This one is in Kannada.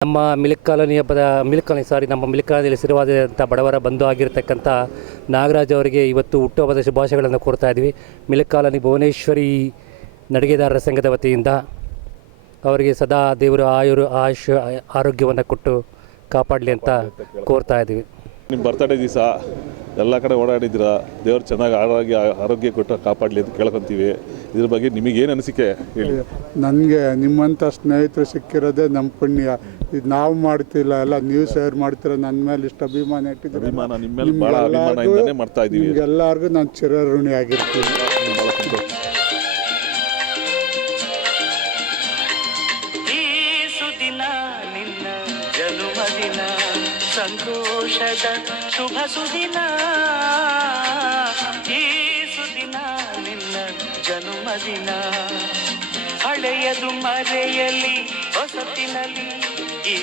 ನಮ್ಮ ಮಿಲ್ಕ್ ಕಾಲೋನಿಯಲ್ಲಿ ಸ್ಥಿರವಾದಂಥ ಬಡವರ ಬಂಧು ಆಗಿರತಕ್ಕಂಥ ನಾಗರಾಜ್ ಅವರಿಗೆ ಇವತ್ತು ಹುಟ್ಟುಹಬ್ಬದ ಶುಭಾಶಯಗಳನ್ನು ಕೋರ್ತಾ ಇದ್ವಿ. ಮಿಲ್ಕ್ ಕಾಲೋನಿ ಭುವನೇಶ್ವರಿ ನಡಿಗೆದಾರರ ಸಂಘದ ವತಿಯಿಂದ ಅವರಿಗೆ ಸದಾ ದೇವರು ಆರೋಗ್ಯವನ್ನು ಕೊಟ್ಟು ಕಾಪಾಡಲಿ ಅಂತ ಕೋರ್ತಾ ಇದ್ದೀವಿ. ನಿಮ್ಮ ಬರ್ತಡೇ ದಿವಸ ಎಲ್ಲ ಕಡೆ ಓಡಾಡಿದ್ದೀರಾ, ದೇವ್ರು ಚೆನ್ನಾಗಿ ಆರೋಗ್ಯ ಕೊಟ್ಟು ಕಾಪಾಡಲಿ ಅಂತ ಕೇಳ್ಕೊತೀವಿ. ಇದ್ರ ಬಗ್ಗೆ ನಿಮಗೇನು ಅನಿಸಿಕೆ ಹೇಳಿ. ನನಗೆ ನಿಮ್ಮಂಥ ಸ್ನೇಹಿತರು ಸಿಕ್ಕಿರೋದೇ ನಮ್ಮ ಪುಣ್ಯ. ಇದು ನಾವು ಮಾಡ್ತಿಲ್ಲ, ಎಲ್ಲ ನೀವು ಶೇರ್ ಮಾಡ್ತೀರ. ನನ್ನ ಮೇಲೆ ಇಷ್ಟು ಅಭಿಮಾನ ಇಟ್ಟಿದ್ದೀರಿ. ನಿಮ್ಮ ಮೇಲೆ ಭಾಳ ಅಭಿಮಾನದಿಂದನೇ ಮಾಡ್ತಾ ಇದ್ದೀವಿ. ಎಲ್ಲರಿಗೂ ನಾನು ಚಿರಋಣಿ ಆಗಿರ್ತೀನಿ. ಸಂತೋಷದ ಶುಭ ಸುದಿನ, ಈ ಸುದಿನ ನಿನ್ನ ಜನುಮದಿನ. ಹಳೆಯದು ಮರೆಯಲಿ ಹೊಸತಿನಲ್ಲಿ ಈ